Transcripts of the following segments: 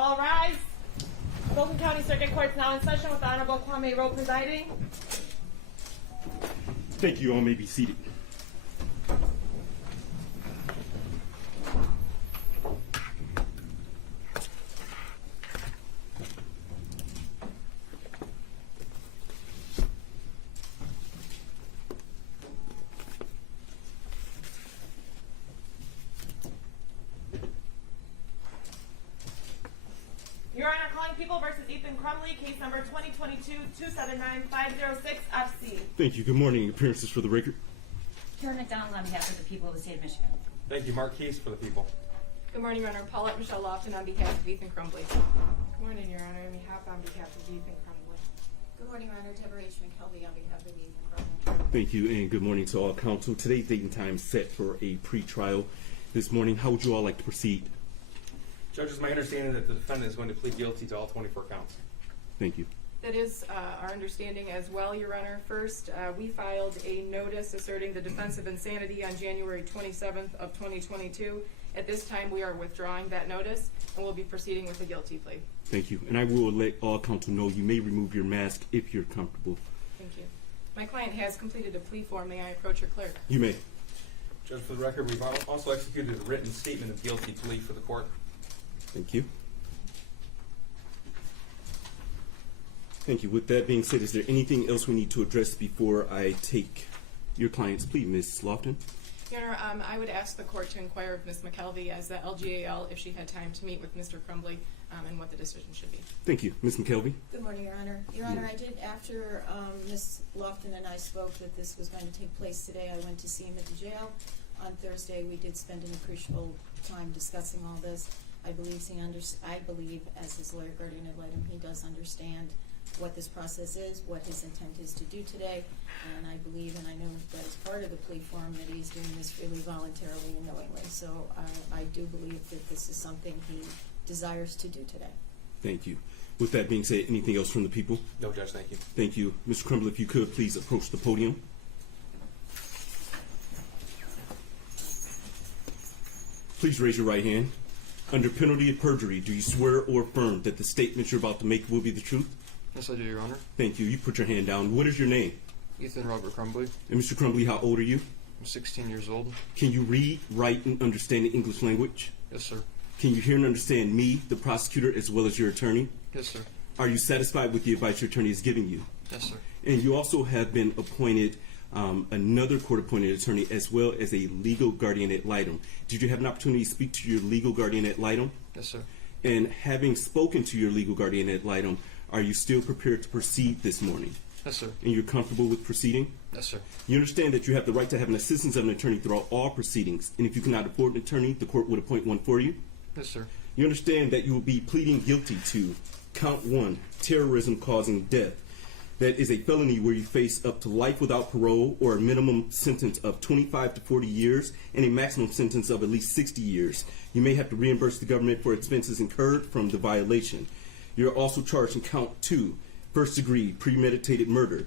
All rise. Fulton County Circuit Court is now in session with the Honorable Kwame Rowe presiding. Thank you. All may be seated. Your Honor, calling People versus Ethan Crumley, case number 2022-279-506-FC. Thank you. Good morning. Appearances for the record. Karen McDonald on behalf of the people of the state of Michigan. Thank you. Mark Case for the people. Good morning, Your Honor. Paulette Michelle Lofton on behalf of Ethan Crumbley. Good morning, Your Honor. Amy Hopp on behalf of Ethan Crumbley. Good morning, Your Honor. Deborah H. McKelvey on behalf of Ethan Crumbley. Thank you, and good morning to all counsel. Today's date and time set for a pre-trial this morning. How would you all like to proceed? Judge, it's my understanding that the defendant is going to plead guilty to all 24 counts. Thank you. That is our understanding as well, Your Honor. First, we filed a notice asserting the defense of insanity on January 27th of 2022. At this time, we are withdrawing that notice, and we'll be proceeding with a guilty plea. Thank you. And I will let all counsel know you may remove your mask if you're comfortable. Thank you. My client has completed a plea form. May I approach your clerk? You may. Judge, for the record, we've also executed a written statement of guilty plea for the court. Thank you. Thank you. With that being said, is there anything else we need to address before I take your client's plea, Ms. Lofton? Your Honor, I would ask the court to inquire of Ms. McKelvey as the LGAL if she had time to meet with Mr. Crumbley and what the decision should be. Thank you. Ms. McKelvey? Good morning, Your Honor. Your Honor, I did, after Ms. Lofton and I spoke that this was going to take place today, I went to see him at the jail. On Thursday, we did spend an appreciable time discussing all this. I believe, as his lawyer guardian ad litem, he does understand what this process is, what his intent is to do today, and I believe, and I know that as part of the plea form, that he's doing this really voluntarily and knowingly. So I do believe that this is something he desires to do today. Thank you. With that being said, anything else from the people? No, Judge, thank you. Thank you. Mr. Crumble, if you could, please approach the podium. Please raise your right hand. Under penalty of perjury, do you swear or affirm that the statements you're about to make will be the truth? Yes, I do, Your Honor. Thank you. You put your hand down. What is your name? Ethan Robert Crumbley. And Mr. Crumbley, how old are you? I'm 16 years old. Can you read, write, and understand the English language? Yes, sir. Can you hear and understand me, the prosecutor, as well as your attorney? Yes, sir. Are you satisfied with the advice your attorney is giving you? Yes, sir. And you also have been appointed another court-appointed attorney as well as a legal guardian ad litem. Did you have an opportunity to speak to your legal guardian ad litem? Yes, sir. And having spoken to your legal guardian ad litem, are you still prepared to proceed this morning? Yes, sir. And you're comfortable with proceeding? Yes, sir. You understand that you have the right to have an assistance of an attorney throughout all proceedings, and if you cannot afford an attorney, the court would appoint one for you? Yes, sir. You understand that you will be pleading guilty to count 1, terrorism causing death. That is a felony where you face up to life without parole or a minimum sentence of 25 to 40 years and a maximum sentence of at least 60 years. You may have to reimburse the government for expenses incurred from the violation. You're also charged in count 2, first degree premeditated murder.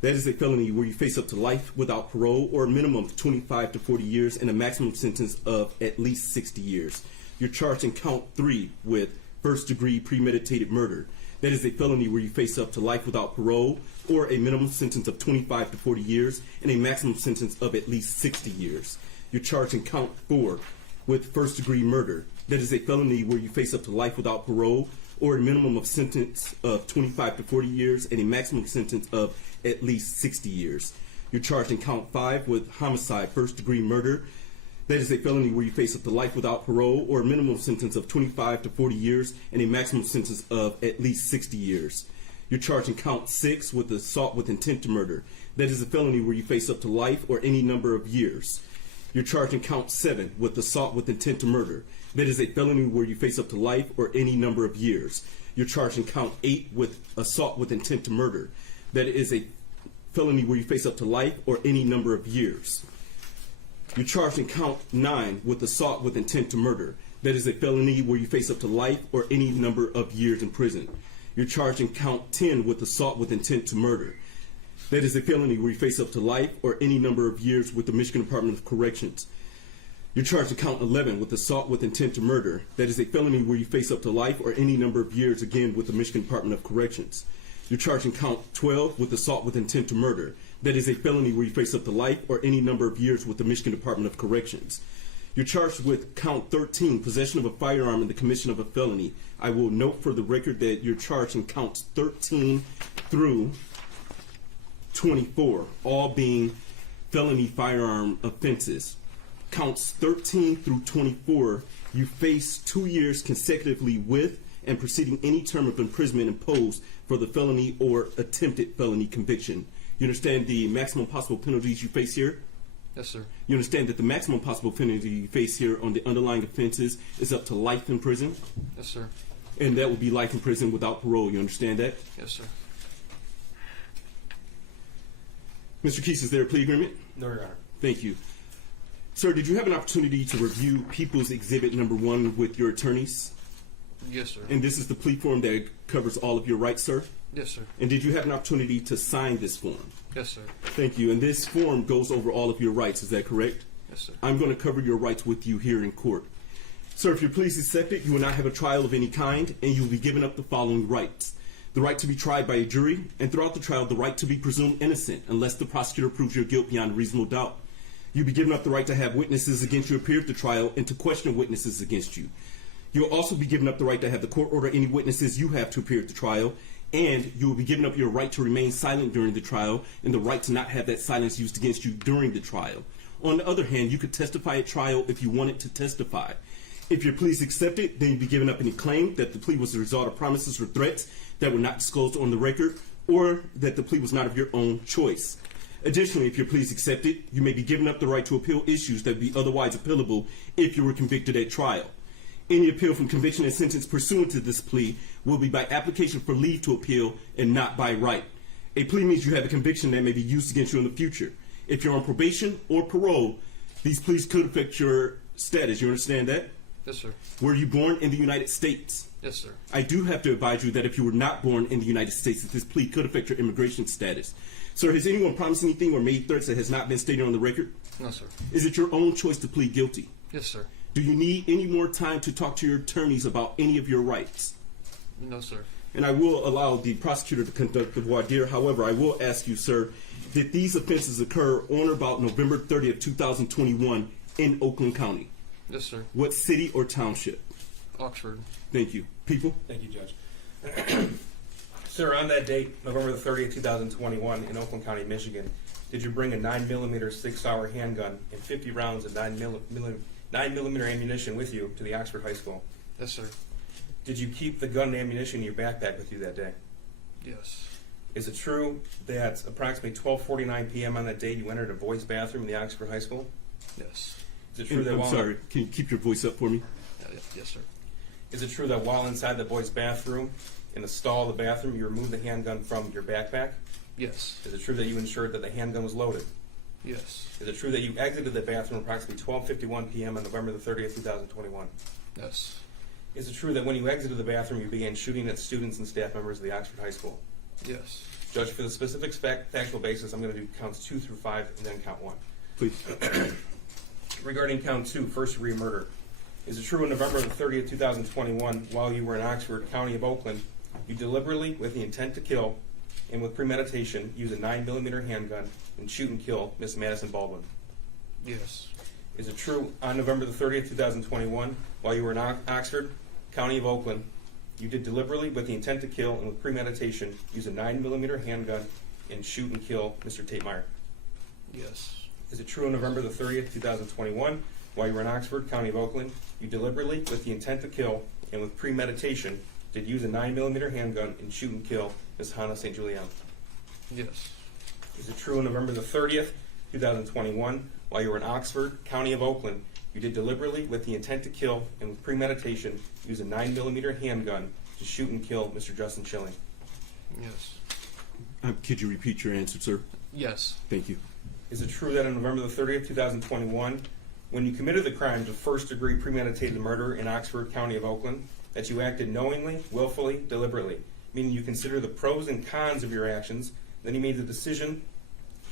That is a felony where you face up to life without parole or a minimum of 25 to 40 years and a maximum sentence of at least 60 years. You're charged in count 3 with first degree premeditated murder. That is a felony where you face up to life without parole or a minimum sentence of 25 to 40 years and a maximum sentence of at least 60 years. You're charged in count 4 with first degree murder. That is a felony where you face up to life without parole or a minimum of sentence of 25 to 40 years and a maximum sentence of at least 60 years. You're charged in count 5 with homicide, first degree murder. That is a felony where you face up to life without parole or a minimum sentence of 25 to 40 years and a maximum sentence of at least 60 years. You're charged in count 6 with assault with intent to murder. That is a felony where you face up to life or any number of years. You're charged in count 7 with assault with intent to murder. That is a felony where you face up to life or any number of years. You're charged in count 8 with assault with intent to murder. That is a felony where you face up to life or any number of years. You're charged in count 9 with assault with intent to murder. That is a felony where you face up to life or any number of years in prison. You're charged in count 10 with assault with intent to murder. That is a felony where you face up to life or any number of years with the Michigan Department of Corrections. You're charged in count 11 with assault with intent to murder. That is a felony where you face up to life or any number of years, again, with the Michigan Department of Corrections. You're charged in count 12 with assault with intent to murder. That is a felony where you face up to life or any number of years with the Michigan Department of Corrections. You're charged with count 13, possession of a firearm in the commission of a felony. I will note for the record that you're charged in counts 13 through 24, all being felony firearm offenses. Counts 13 through 24, you face 2 years consecutively with and preceding any term of imprisonment imposed for the felony or attempted felony conviction. You understand the maximum possible penalties you face here? Yes, sir. You understand that the maximum possible penalty you face here on the underlying offenses is up to life in prison? Yes, sir. And that would be life in prison without parole. You understand that? Yes, sir. Mr. Keese, is there a plea agreement? No, Your Honor. Thank you. Sir, did you have an opportunity to review People's Exhibit number 1 with your attorneys? Yes, sir. And this is the plea form that covers all of your rights, sir? Yes, sir. And did you have an opportunity to sign this form? Yes, sir. Thank you. And this form goes over all of your rights, is that correct? Yes, sir. I'm going to cover your rights with you here in court. Sir, if your plea is accepted, you will not have a trial of any kind, and you will be given up the following rights. The right to be tried by a jury, and throughout the trial, the right to be presumed innocent unless the prosecutor proves your guilt beyond a reasonable doubt. You'll be given up the right to have witnesses against you appear at the trial and to question witnesses against you. You'll also be given up the right to have the court order any witnesses you have to appear at the trial, and you will be given up your right to remain silent during the trial and the right to not have that silence used against you during the trial. On the other hand, you could testify at trial if you wanted to testify. If your plea is accepted, then you'll be given up any claim that the plea was the result of promises or threats that were not disclosed on the record, or that the plea was not of your own choice. Additionally, if your plea is accepted, you may be given up the right to appeal issues that would be otherwise appealable if you were convicted at trial. Any appeal from conviction and sentence pursuant to this plea will be by application for leave to appeal and not by right. A plea means you have a conviction that may be used against you in the future. If you're on probation or parole, these pleas could affect your status. You understand that? Yes, sir. Were you born in the United States? Yes, sir. I do have to advise you that if you were not born in the United States, that this plea could affect your immigration status. Sir, has anyone promised anything or made threats that has not been stated on the record? No, sir. Is it your own choice to plead guilty? Yes, sir. Do you need any more time to talk to your attorneys about any of your rights? No, sir. And I will allow the prosecutor to conduct the voir dire. However, I will ask you, sir, did these offenses occur on or about November 30th, 2021 in Oakland County? Yes, sir. What city or township? Oxford. Thank you. People? Thank you, Judge. Sir, on that date, November the 30th, 2021, in Oakland County, Michigan, did you bring a 9mm 6-hour handgun and 50 rounds of 9mm ammunition with you to the Oxford High School? Yes, sir. Did you keep the gun and ammunition in your backpack with you that day? Yes. Is it true that approximately 12:49 p.m. on that day you entered a boys' bathroom in the Oxford High School? Yes. Is it true that I'm while sorry. Can you keep your voice up for me? Yes, sir. Is it true that while inside the boys' bathroom, in the stall of the bathroom, you removed the handgun from your backpack? Yes. Is it true that you ensured that the handgun was loaded? Yes. Is it true that you exited the bathroom approximately 12:51 p.m. on November the 30th, 2021? Yes. Is it true that when you exited the bathroom, you began shooting at students and staff members of the Oxford High School? Yes. Judge, for the specific factual basis, I'm going to do counts 2 through 5 and then count 1. Please. Regarding count 2, first-degree murder, is it true on November the 30th, 2021, while you were in Oxford, County of Oakland, you deliberately, with the intent to kill and with premeditation, use a 9mm handgun and shoot and kill Miss Madison Baldwin? Yes. Is it true on November the 30th, 2021, while you were in Oxford, County of Oakland, you did deliberately, with the intent to kill and with premeditation, use a 9mm handgun and shoot and kill Mr. Tate Meyer? Yes. Is it true on November the 30th, 2021, while you were in Oxford, County of Oakland, you deliberately, with the intent to kill and with premeditation, did use a 9mm handgun and shoot and kill Ms. Hannah St. Julian? Yes. Is it true on November the 30th, 2021, while you were in Oxford, County of Oakland, you did deliberately, with the intent to kill and with premeditation, use a 9mm handgun to shoot and kill Mr. Justin Schilling? Yes. Could you repeat your answer, sir? Yes. Thank you. Is it true that on November the 30th, 2021, when you committed the crimes of first-degree premeditated murder in Oxford, County of Oakland, that you acted knowingly, willfully, deliberately, meaning you consider the pros and cons of your actions, then you made the decision,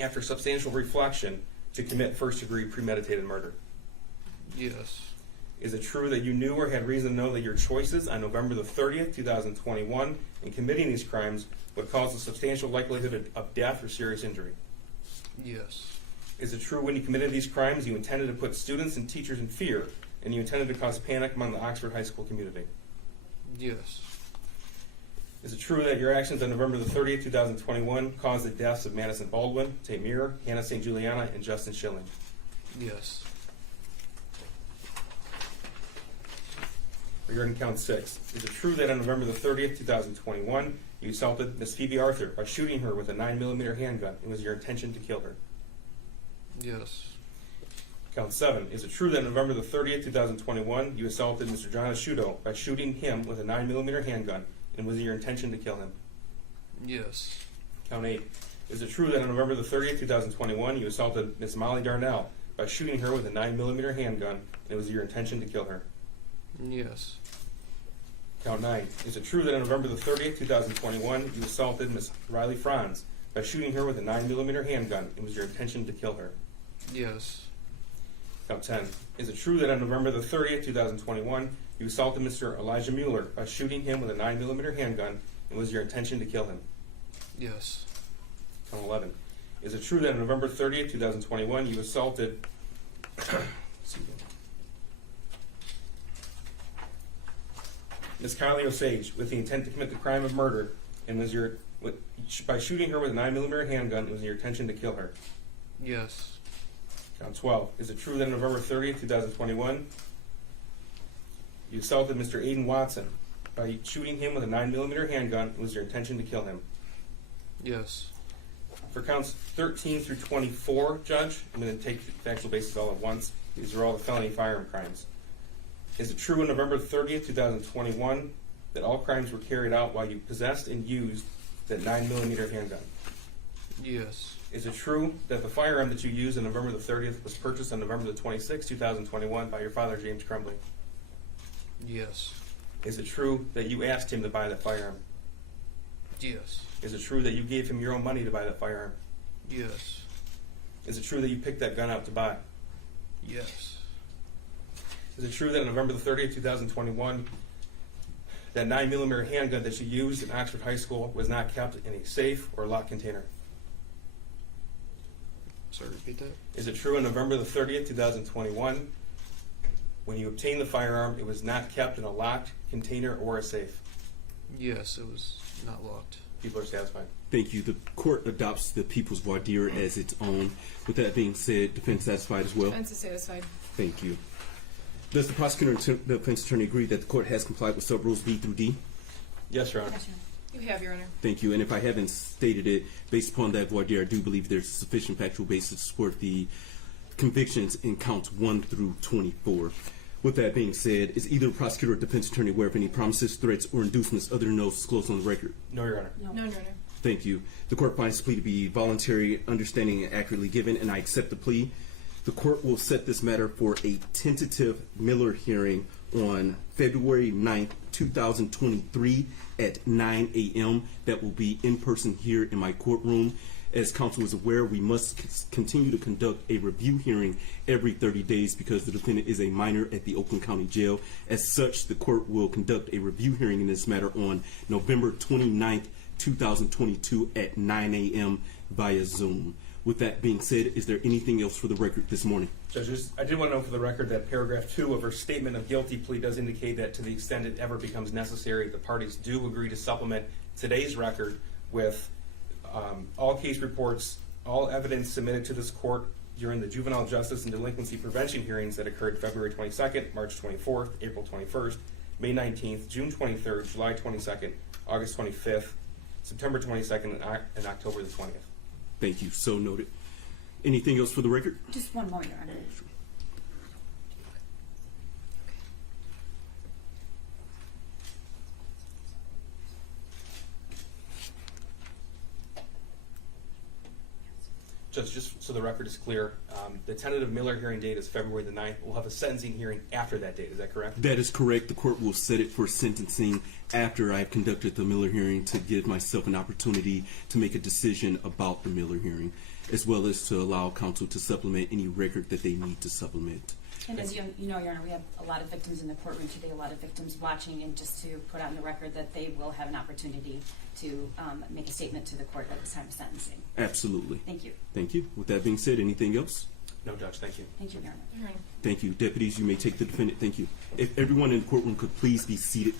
after substantial reflection, to commit first-degree premeditated murder? Yes. Is it true that you knew or had reason to know that your choices on November the 30th, 2021, in committing these crimes would cause a substantial likelihood of death or serious injury? Yes. Is it true when you committed these crimes you intended to put students and teachers in fear, and you intended to cause panic among the Oxford High School community? Yes. Is it true that your actions on November the 30th, 2021 caused the deaths of Madison Baldwin, Tate Muir, Hannah St. Juliana, and Justin Schilling? Yes. Regarding count 6, is it true that on November the 30th, 2021, you assaulted Miss Phoebe Arthur by shooting her with a 9mm handgun? It was your intention to kill her. Yes. Count 7, is it true that on November the 30th, 2021, you assaulted Mr. John Asciuto by shooting him with a 9mm handgun? And was it your intention to kill him? Yes. Count 8, is it true that on November the 30th, 2021, you assaulted Miss Molly Darnell by shooting her with a 9mm handgun? And it was your intention to kill her? Yes. Count 9. Is it true that on November the 30th, 2021, you assaulted Miss Riley Franz by shooting her with a 9mm handgun? It was your intention to kill her? Yes. Count 10. Is it true that on November the 30th, 2021, you assaulted Mr. Elijah Mueller by shooting him with a 9mm handgun? And was your intention to kill him? Yes. Count 11. Is it true that on November 30th, 2021, you assaulted excuse me, Ms. Kylie Osage with the intent to commit the crime of murder, and by shooting her with a 9mm handgun, it was your intention to kill her? Yes. Count 12. Is it true that on November 30th, 2021, you assaulted Mr. Aiden Watson by shooting him with a 9mm handgun, it was your intention to kill him? Yes. For counts 13 through 24, Judge, I'm going to take the factual basis all at once. These are all the felony firearm crimes. Is it true on November 30th, 2021, that all crimes were carried out while you possessed and used that 9mm handgun? Yes. Is it true that the firearm that you used on November the 30th was purchased on November the 26th, 2021 by your father, James Crumbly? Yes. Is it true that you asked him to buy that firearm? Yes. Is it true that you gave him your own money to buy that firearm? Yes. Is it true that you picked that gun out to buy? Yes. Is it true that on November the 30th, 2021, that 9mm handgun that you used in Oxford High School was not kept in a safe or locked container? Sorry, repeat that? Is it true on November the 30th, 2021, when you obtained the firearm, it was not kept in a locked container or a safe? Yes, it was not locked. People are satisfied. Thank you. The court adopts the people's voir dire as its own. With that being said, defense satisfied as well? Defense is satisfied. Thank you. Does the prosecutor and the defense attorney agree that the court has complied with sub-rules B through D? Yes, Your Honor. You have, Your Honor. Thank you. And if I haven't stated it, based upon that voir dire, I do believe there's sufficient factual basis to support the convictions in counts 1 through 24. With that being said, is either prosecutor or defense attorney aware of any promises, threats, or inducements other than those disclosed on the record? No, Your Honor. No, Your Honor. Thank you. The court finds the plea to be voluntary, understanding, and accurately given, and I accept the plea. The court will set this matter for a tentative Miller hearing on February 9th, 2023 at 9 a.m. That will be in person here in my courtroom. As counsel is aware, we must continue to conduct a review hearing every 30 days because the defendant is a minor at the Oakland County Jail. As such, the court will conduct a review hearing in this matter on November 29th, 2022 at 9 a.m. via Zoom. With that being said, is there anything else for the record this morning? Judges, I did want to note for the record that paragraph 2 of her statement of guilty plea does indicate that to the extent it ever becomes necessary, the parties do agree to supplement today's record with all case reports, all evidence submitted to this court during the juvenile justice and delinquency prevention hearings that occurred February 22nd, March 24th, April 21st, May 19th, June 23rd, July 22nd, August 25th, September 22nd, and October the 20th. Thank you. So noted. Anything else for the record? Just one moment, Your Honor. Judge, just so the record is clear, the tentative Miller hearing date is February the 9th. We'll have a sentencing hearing after that date. Is that correct? That is correct. The court will set it for sentencing after I have conducted the Miller hearing to give myself an opportunity to make a decision about the Miller hearing, as well as to allow counsel to supplement any record that they need to supplement. And as you know, Your Honor, we have a lot of victims in the courtroom today, a lot of victims watching, and just to put on the record that they will have an opportunity to make a statement to the court at the time of sentencing. Absolutely. Thank you. Thank you. With that being said, anything else? No, Judge, thank you. Thank you, Your Honor. Your Honor. Thank you. Deputies, you may take the defendant. Thank you. If everyone in the courtroom could please be seated.